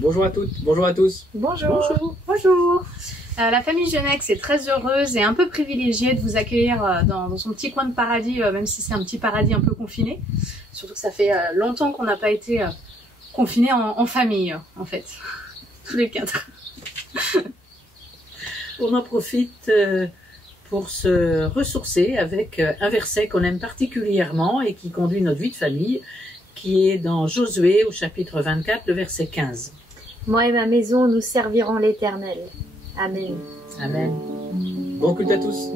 Bonjour à toutes, bonjour à tous. Bonjour. Bonjour. Bonjour. La famille Genex est très heureuse et un peu privilégiée de vous accueillir dans son petit coin de paradis, même si c'est un petit paradis un peu confiné. Surtout que ça fait longtemps qu'on n'a pas été confinés en famille, en fait. Tous les quatre. On en profite pour se ressourcer avec un verset qu'on aime particulièrement et qui conduit notre vie de famille, qui est dans Josué au chapitre 24, le verset 15. Moi et ma maison, nous servirons l'Éternel. Amen. Amen. Bon culte à tous.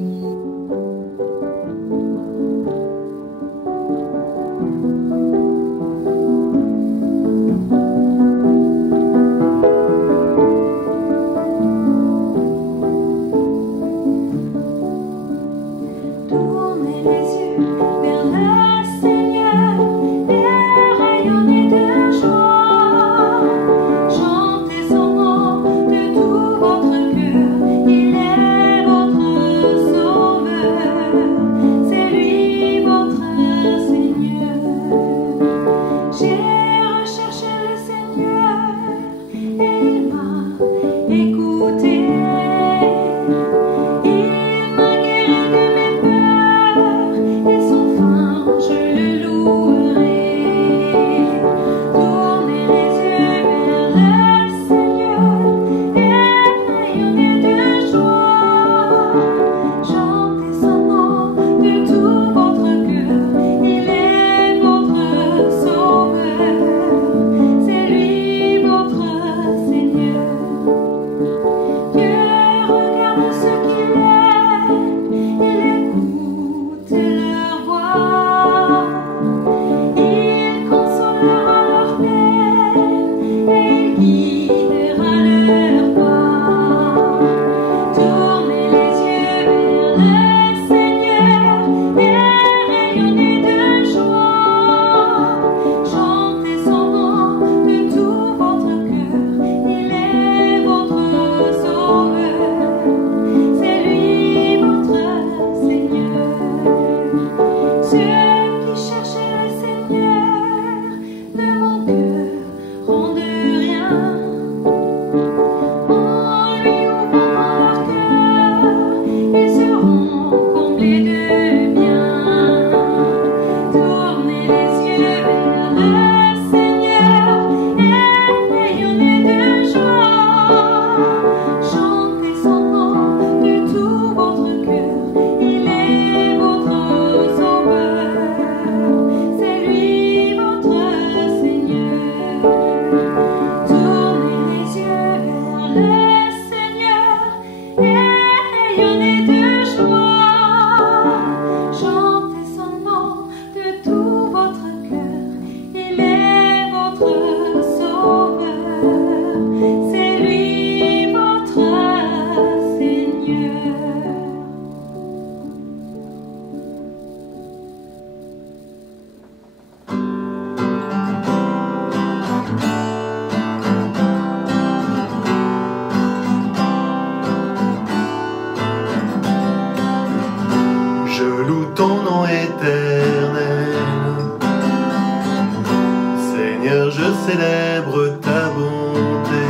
Célèbre ta bonté,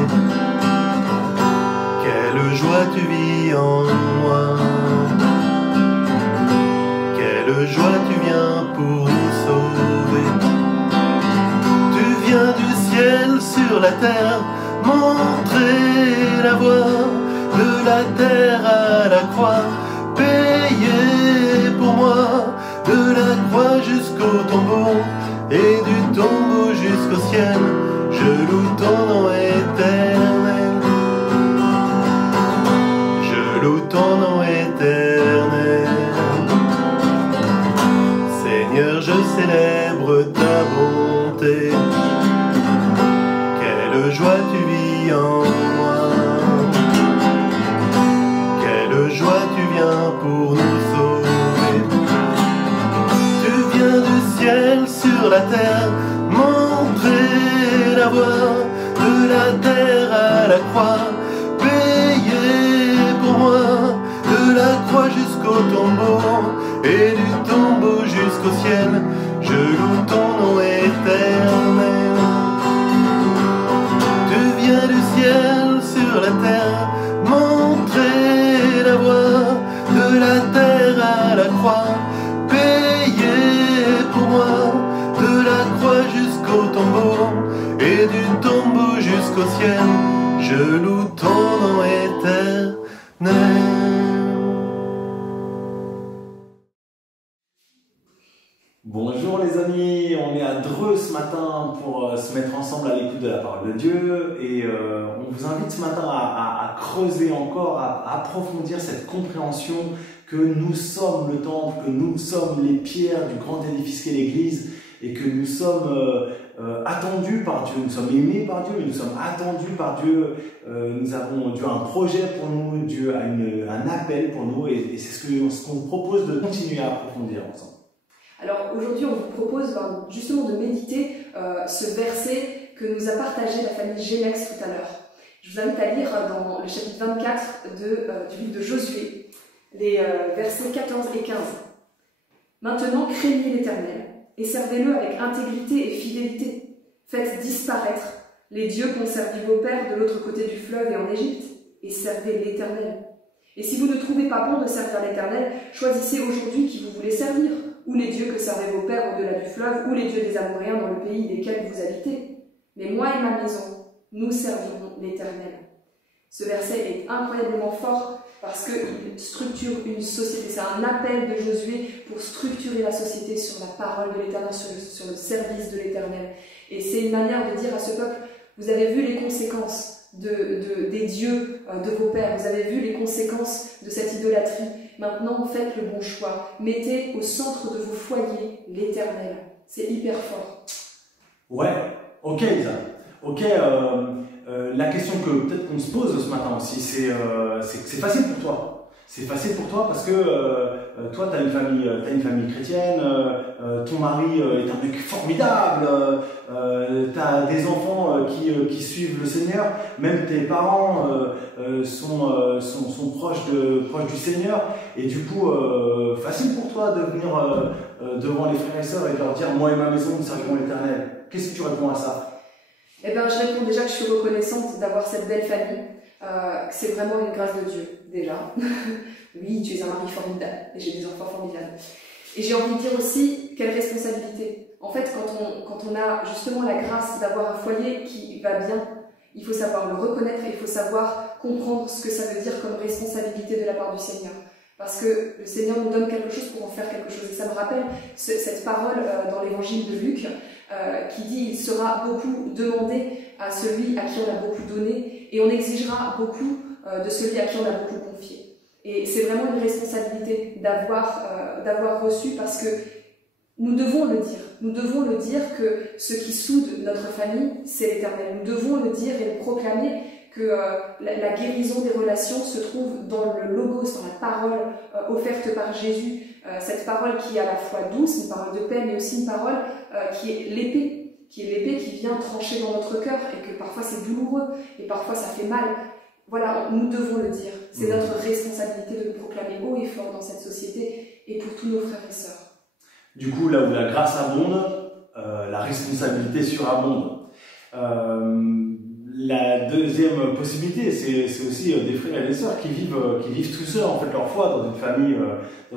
quelle joie tu vis en moi, quelle joie tu viens pour nous sauver. Tu viens du ciel sur la terre, montrer la voie, de la terre à la croix, payer pour moi, de la croix jusqu'au tombeau, et du tombeau jusqu'au ciel, je loue ton nom éternel. Je loue ton nom éternel. Seigneur, je célèbre ta bonté. Quelle joie tu vis en moi. Quelle joie tu viens pour nous sauver. Tu viens du ciel sur la terre, montrer la voie, de la terre à la croix, payer pour moi, de la croix jusqu'au tombeau, et du tombeau jusqu'au ciel, je loue ton nom éternel. Tu jusqu'au tombeau, et du tombeau jusqu'au ciel, je loue ton nom éternel. Bonjour les amis, on est à Dreux ce matin pour se mettre ensemble à l'écoute de la parole de Dieu et on vous invite ce matin à creuser encore, à approfondir cette compréhension que nous sommes le temple, que nous sommes les pierres du grand édifice qu'est l'Église et que nous sommes attendus par Dieu, nous sommes aimés par Dieu, mais nous sommes attendus par Dieu. Dieu a un projet pour nous, Dieu a un appel pour nous et c'est ce qu'on vous propose de continuer à approfondir ensemble. Alors aujourd'hui, on vous propose justement de méditer ce verset que nous a partagé la famille Génex tout à l'heure. Je vous invite à lire dans le chapitre 24 du livre de Josué, les versets 14 et 15. « Maintenant, craignez l'Éternel et servez-le avec intégrité et fidélité. Faites disparaître les dieux qu'ont servi vos pères de l'autre côté du fleuve et en Égypte, et servez l'Éternel. Et si vous ne trouvez pas bon de servir l'Éternel, choisissez aujourd'hui qui vous voulez servir, ou les dieux que servaient vos pères au-delà du fleuve, ou les dieux des Amoréens dans le pays desquels vous habitez. Mais moi et ma maison, nous servirons l'Éternel. » Ce verset est incroyablement fort parce qu'il structure une société. C'est un appel de Josué pour structurer la société sur la parole de l'Éternel, sur le service de l'Éternel. Et c'est une manière de dire à ce peuple, vous avez vu les conséquences des dieux de vos pères, vous avez vu les conséquences de cette idolâtrie. Maintenant, faites le bon choix. Mettez au centre de vos foyers l'Éternel. C'est hyper fort. Ouais, ok Lisa. Ok, la question que peut-être qu'on se pose ce matin aussi, c'est facile pour toi. C'est facile pour toi parce que toi, tu as une famille chrétienne, ton mari est un mec formidable, tu as des enfants qui suivent le Seigneur, même tes parents sont proches du Seigneur, et du coup, facile pour toi de venir devant les frères et sœurs et de leur dire « Moi et ma maison, nous servirons l'Éternel ». Qu'est-ce que tu réponds à ça? Eh bien, je réponds déjà que je suis reconnaissante d'avoir cette belle famille. C'est vraiment une grâce de Dieu, déjà. Oui, tu es un mari formidable et j'ai des enfants formidables. Et j'ai envie de dire aussi, quelle responsabilité. En fait, quand on a justement la grâce d'avoir un foyer qui va bien, il faut savoir le reconnaître et il faut savoir comprendre ce que ça veut dire comme responsabilité de la part du Seigneur. Parce que le Seigneur nous donne quelque chose pour en faire quelque chose. Et ça me rappelle cette parole dans l'évangile de Luc qui dit « Il sera beaucoup demandé à celui à qui on a beaucoup donné et on exigera beaucoup de celui à qui on a beaucoup confié. » Et c'est vraiment une responsabilité d'avoir reçu parce que nous devons le dire. Nous devons le dire que ce qui soude notre famille, c'est l'Éternel. Nous devons le dire et le proclamer que la guérison des relations se trouve dans le logos, dans la parole offerte par Jésus, cette parole qui est à la fois douce, une parole de paix, mais aussi une parole qui est l'épée qui vient trancher dans notre cœur et que parfois c'est douloureux et parfois ça fait mal. Voilà, nous devons le dire. C'est notre responsabilité de le proclamer haut et fort dans cette société et pour tous nos frères et sœurs. Du coup, là où la grâce abonde, la responsabilité surabonde. La deuxième possibilité, c'est aussi des frères et des sœurs qui vivent tout seuls en fait leur foi dans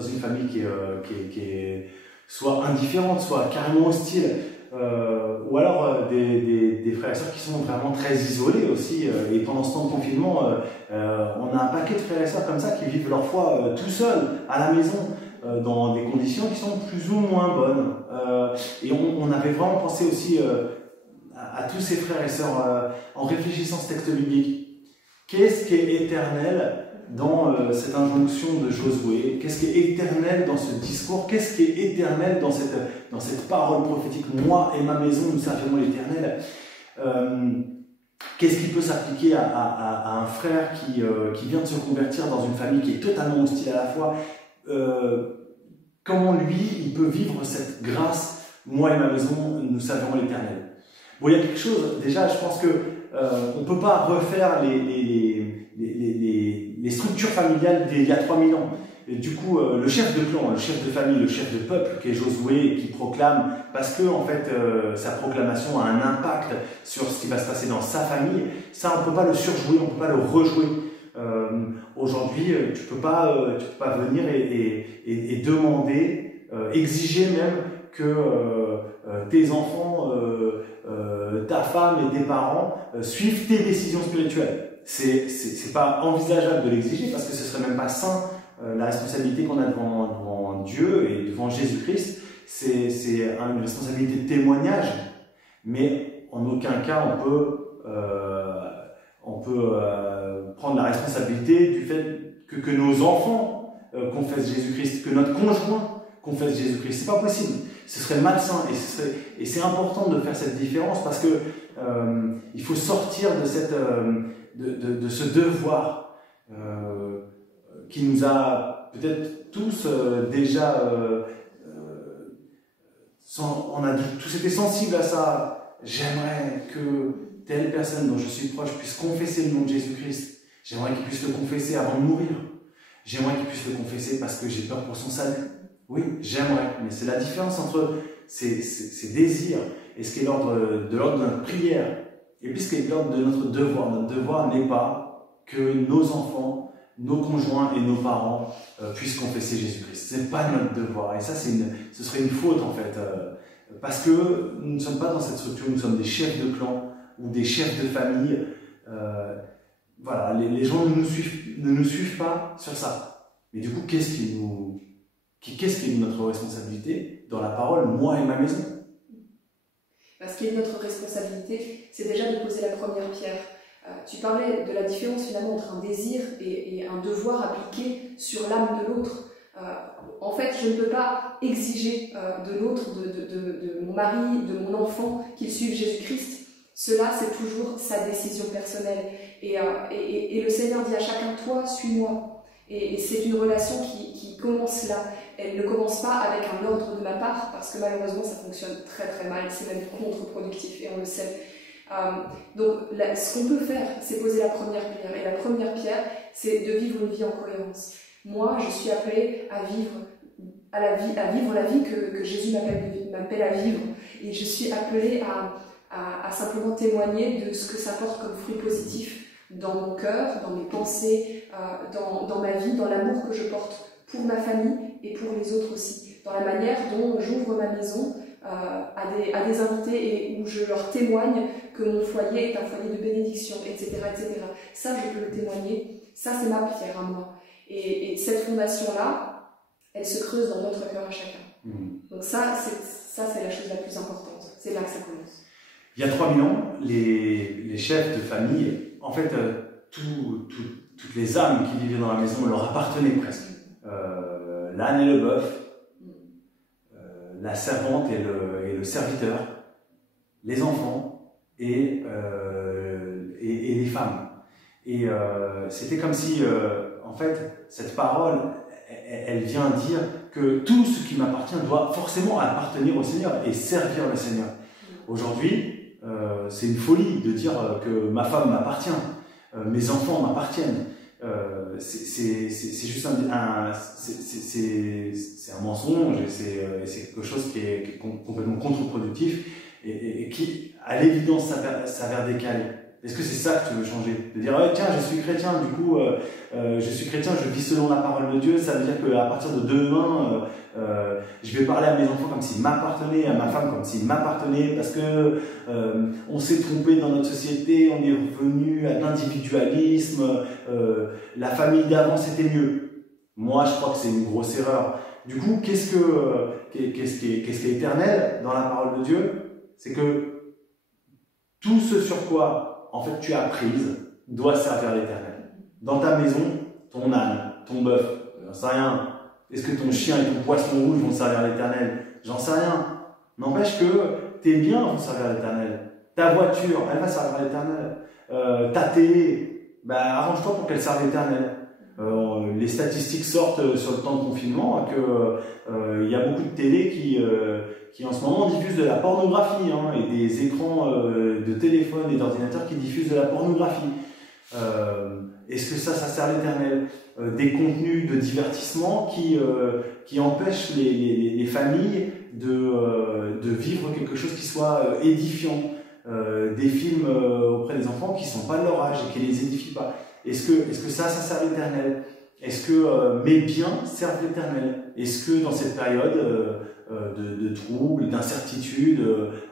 une famille qui est soit indifférente, soit carrément hostile, ou alors des frères et sœurs qui sont vraiment très isolés aussi. Et pendant ce temps de confinement, on a un paquet de frères et sœurs comme ça qui vivent leur foi tout seuls à la maison, dans des conditions qui sont plus ou moins bonnes. Et on avait vraiment pensé aussi à tous ces frères et sœurs en réfléchissant à ce texte biblique. Qu'est-ce qui est éternel dans cette injonction de Josué? Qu'est-ce qui est éternel dans ce discours? Qu'est-ce qui est éternel dans cette parole prophétique? Moi et ma maison, nous servirons l'Éternel. Qu'est-ce qui peut s'appliquer à un frère qui vient de se convertir dans une famille qui est totalement hostile à la foi? Comment lui, il peut vivre cette grâce? Moi et ma maison, nous servirons l'Éternel. Bon, il y a quelque chose, déjà, je pense que on ne peut pas refaire les structures familiales d'il y a 3000 ans. Et du coup, le chef de clan, le chef de famille, le chef de peuple, qui est Josué, qui proclame, parce que en fait, sa proclamation a un impact sur ce qui va se passer dans sa famille, ça, on ne peut pas le surjouer, on ne peut pas le rejouer. Aujourd'hui, tu peux pas venir et demander, exiger même que tes enfants ta femme et tes parents suivent tes décisions spirituelles. C'est pas envisageable de l'exiger parce que ce serait même pas sain. La responsabilité qu'on a devant Dieu et devant Jésus-Christ, c'est une responsabilité de témoignage, mais en aucun cas on peut prendre la responsabilité du fait que nos enfants confessent Jésus-Christ, que notre conjoint confesse Jésus-Christ. C'est pas possible. Ce serait malsain et c'est important de faire cette différence parce que il faut sortir de ce devoir qui nous a peut-être tous déjà on a tous été sensibles à ça. J'aimerais que telle personne dont je suis proche puisse confesser le nom de Jésus-Christ. J'aimerais qu'il puisse le confesser avant de mourir. J'aimerais qu'il puisse le confesser parce que j'ai peur pour son salut. Oui, j'aimerais, mais c'est la différence entre ces désirs et ce qui est de l'ordre de notre prière et puis ce qui est de l'ordre de notre devoir. Notre devoir n'est pas que nos enfants, nos conjoints et nos parents puissent confesser Jésus-Christ. Ce n'est pas notre devoir et ça ce serait une faute en fait parce que nous ne sommes pas dans cette structure, nous sommes des chefs de clan ou des chefs de famille. Voilà, les gens ne nous suivent pas sur ça. Mais du coup, qu'est-ce qui est de notre responsabilité dans la parole, moi et ma maison? Ce qui est de notre responsabilité, c'est déjà de poser la première pierre. Tu parlais de la différence finalement entre un désir et un devoir appliqué sur l'âme de l'autre. En fait, je ne peux pas exiger de l'autre, de mon mari, de mon enfant, qu'il suive Jésus-Christ. Cela, c'est toujours sa décision personnelle. Et le Seigneur dit à chacun, toi, suis-moi. Et c'est une relation qui commence là. Elle ne commence pas avec un ordre de ma part, parce que malheureusement, ça fonctionne très très mal. C'est même contre-productif, et on le sait. Donc, ce qu'on peut faire, c'est poser la première pierre. Et la première pierre, c'est de vivre une vie en cohérence. Moi, je suis appelée à vivre la vie que Jésus m'appelle à vivre. Et je suis appelée à simplement témoigner de ce que ça porte comme fruit positif dans mon cœur, dans mes pensées, dans ma vie, dans l'amour que je porte pour ma famille et pour les autres aussi, dans la manière dont j'ouvre ma maison à des invités et où je leur témoigne que mon foyer est un foyer de bénédiction, etc., etc. Ça, je peux le témoigner. Ça, c'est ma pierre à moi. Et cette fondation-là, elle se creuse dans notre cœur à chacun. Donc ça, c'est la chose la plus importante. C'est là que ça commence. Il y a 3000 ans, les chefs de famille, en fait, toutes les âmes qui vivaient dans la maison leur appartenaient presque. L'âne et le bœuf, la servante et le serviteur, les enfants et les femmes. Et c'était comme si, en fait, cette parole, elle vient dire que tout ce qui m'appartient doit forcément appartenir au Seigneur et servir le Seigneur. Aujourd'hui, c'est une folie de dire que ma femme m'appartient, mes enfants m'appartiennent. C'est juste c'est un mensonge et c'est quelque chose qui est complètement contre-productif et qui, à l'évidence, s'avère décalé. Est-ce que c'est ça que tu veux changer? De dire, tiens, je suis chrétien, du coup, je suis chrétien, je vis selon la parole de Dieu, ça veut dire qu'à partir de demain, je vais parler à mes enfants comme s'ils m'appartenaient, à ma femme comme s'ils m'appartenaient, parce que on s'est trompé dans notre société, on est revenu à l'individualisme, la famille d'avant c'était mieux. Moi, je crois que c'est une grosse erreur. Du coup, qu'est-ce qui est éternel dans la parole de Dieu? C'est que tout ce sur quoi en fait tu as prise doit servir l'éternel. Dans ta maison, ton âne, ton bœuf, j'en sais rien. Est-ce que ton chien et ton poisson rouge vont servir l'éternel? J'en sais rien. N'empêche que tes biens vont servir l'éternel. Ta voiture, elle va servir l'éternel. Ta télé, arrange-toi pour qu'elle serve l'éternel. Les statistiques sortent sur le temps de confinement que il y a beaucoup de télé qui en ce moment diffusent de la pornographie et des écrans de téléphone et d'ordinateur qui diffusent de la pornographie. Est-ce que ça sert l'éternel? Des contenus de divertissement qui empêchent les familles de vivre quelque chose qui soit édifiant. Des films auprès des enfants qui ne sont pas de leur âge et qui ne les édifient pas. Est-ce que ça sert l'éternel? Est-ce que mes biens servent l'éternel? Est-ce que dans cette période, de troubles, d'incertitudes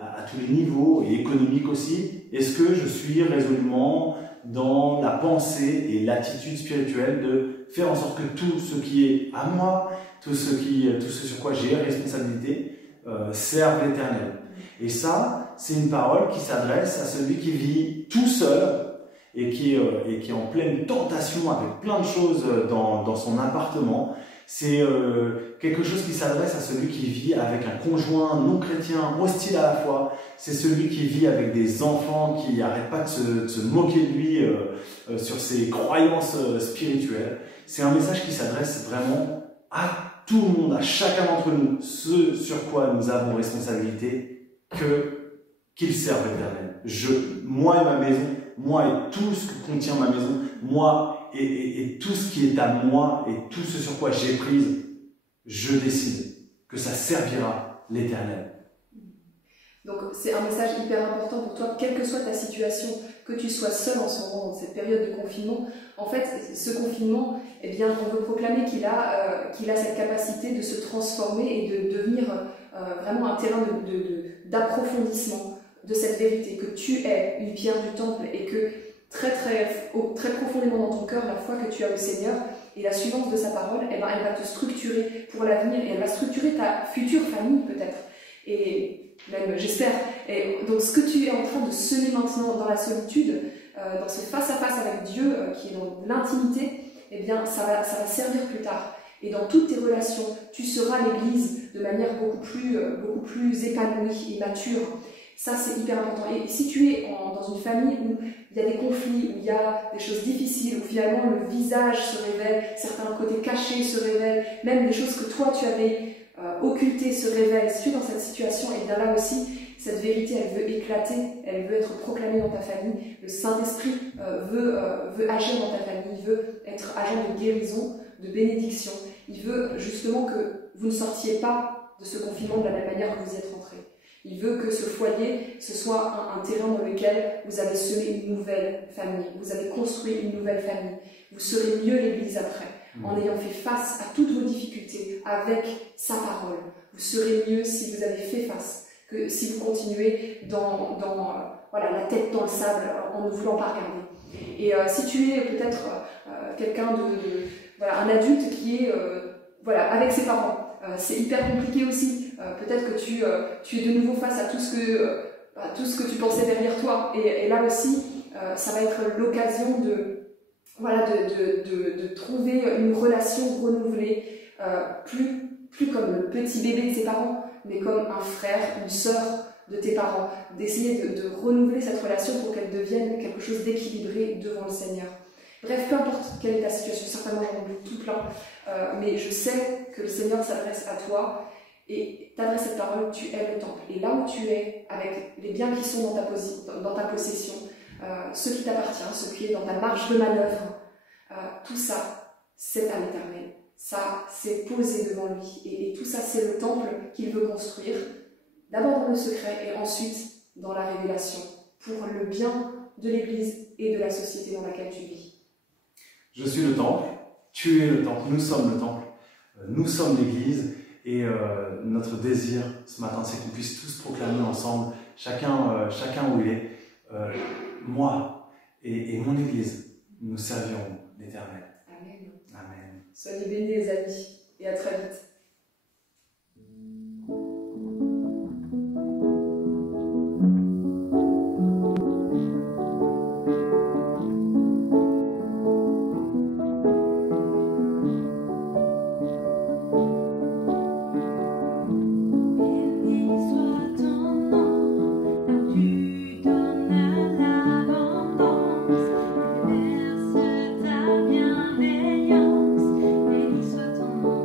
à tous les niveaux et économiques aussi? Est-ce que je suis résolument dans la pensée et l'attitude spirituelle de faire en sorte que tout ce qui est à moi, tout ce sur quoi j'ai responsabilité, serve l'Éternel? Et ça, c'est une parole qui s'adresse à celui qui vit tout seul et qui est en pleine tentation avec plein de choses dans son appartement. C'est quelque chose qui s'adresse à celui qui vit avec un conjoint non chrétien, hostile à la foi. C'est celui qui vit avec des enfants qui n'arrêtent pas de se moquer de lui sur ses croyances spirituelles. C'est un message qui s'adresse vraiment à tout le monde, à chacun d'entre nous, ce sur quoi nous avons responsabilité, qu'il serve l'Éternel. Moi et ma maison, moi et tout ce que contient ma maison, moi et tout ce qui est à moi et tout ce sur quoi j'ai prise, je décide que ça servira l'Éternel. Donc c'est un message hyper important pour toi, quelle que soit ta situation, que tu sois seul en ce moment, dans cette période de confinement. En fait, ce confinement, eh bien, on veut proclamer qu'il a cette capacité de se transformer et de devenir vraiment un terrain d'approfondissement de cette vérité, que tu es une pierre du temple et que très profondément dans ton cœur, la foi que tu as au Seigneur et la suivance de sa parole, eh ben, elle va te structurer pour l'avenir et elle va structurer ta future famille peut-être. Et même, j'espère. Et donc, ce que tu es en train de semer maintenant dans la solitude, dans ce face-à-face avec Dieu, qui est dans l'intimité, eh bien, ça va servir plus tard. Et dans toutes tes relations, tu seras l'Église de manière beaucoup plus épanouie et mature. Ça, c'est hyper important. Et si tu es dans une famille où il y a des conflits, où il y a des choses difficiles, où finalement le visage se révèle, certains côtés cachés se révèlent, même des choses que toi tu avais occultées se révèlent, si tu es dans cette situation, et bien là aussi, cette vérité, elle veut éclater, elle veut être proclamée dans ta famille. Le Saint-Esprit veut agir dans ta famille, il veut être agent de guérison, de bénédiction. Il veut justement que vous ne sortiez pas de ce confinement de la même manière que vous y êtes rentrés. Il veut que ce foyer, ce soit un terrain dans lequel vous avez semé une nouvelle famille, vous avez construit une nouvelle famille. Vous serez mieux l'Église après, en ayant fait face à toutes vos difficultés avec sa parole. Vous serez mieux si vous avez fait face, que si vous continuez dans la tête dans le sable, en ne voulant pas regarder. Et si tu es peut-être quelqu'un un adulte qui est avec ses parents, c'est hyper compliqué aussi. Peut-être que tu es de nouveau face à tout ce que tu pensais derrière toi. Et là aussi, ça va être l'occasion de trouver une relation renouvelée, plus comme le petit bébé de ses parents, mais comme un frère, une sœur de tes parents. D'essayer de renouveler cette relation pour qu'elle devienne quelque chose d'équilibré devant le Seigneur. Bref, peu importe quelle est ta situation, certainement j'en oublie tout plein, mais je sais que le Seigneur s'adresse à toi et t'adresse cette parole, tu es le temple. Et là où tu es, avec les biens qui sont dans ta possession, ce qui t'appartient, ce qui est dans ta marge de manœuvre, tout ça, c'est à l'Éternel. Ça, c'est posé devant lui. Et tout ça, c'est le temple qu'il veut construire, d'abord dans le secret et ensuite dans la révélation, pour le bien de l'Église et de la société dans laquelle tu vis. Je suis le temple, tu es le temple, nous sommes le temple, nous sommes l'Église, et notre désir ce matin, c'est qu'on puisse tous proclamer ensemble, chacun où il est, moi et mon Église, nous servirons l'Éternel. Amen. Amen. Soyez bénis les amis, et à très vite. Béni soit ton nom.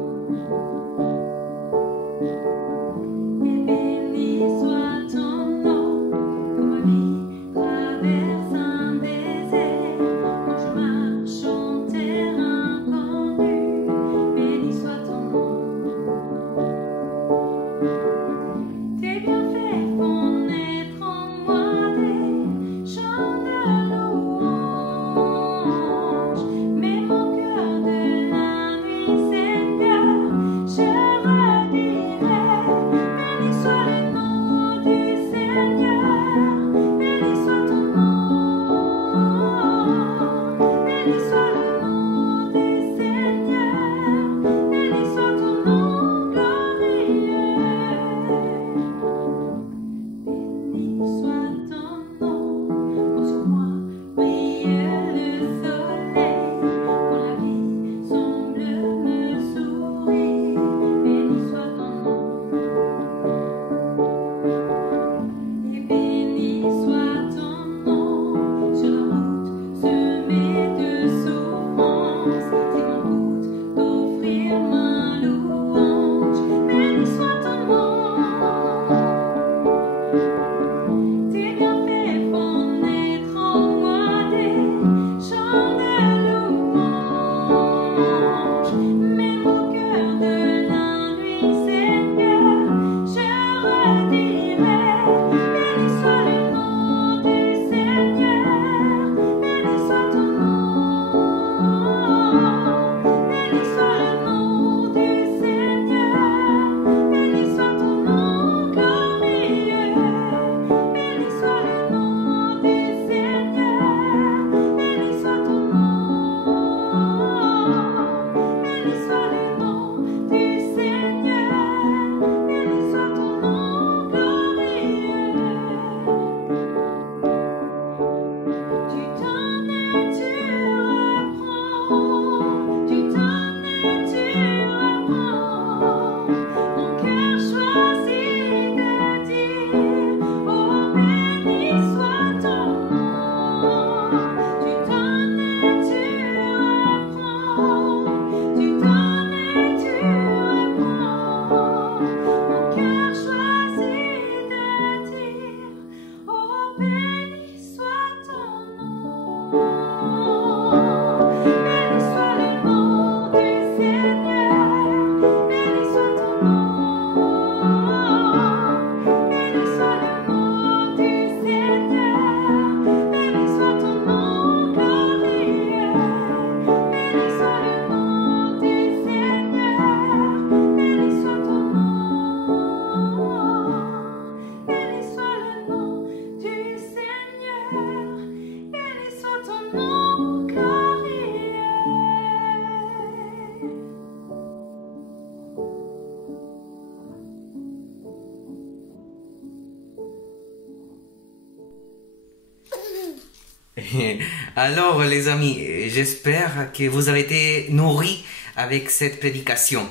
Alors, les amis, j'espère que vous avez été nourris avec cette prédication.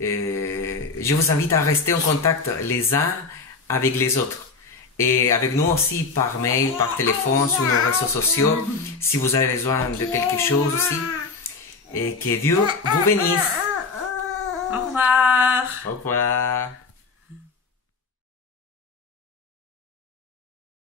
Je vous invite à rester en contact les uns avec les autres. Et avec nous aussi par mail, par téléphone, sur nos réseaux sociaux, si vous avez besoin de quelque chose aussi. Et que Dieu vous bénisse. Au revoir. Au revoir.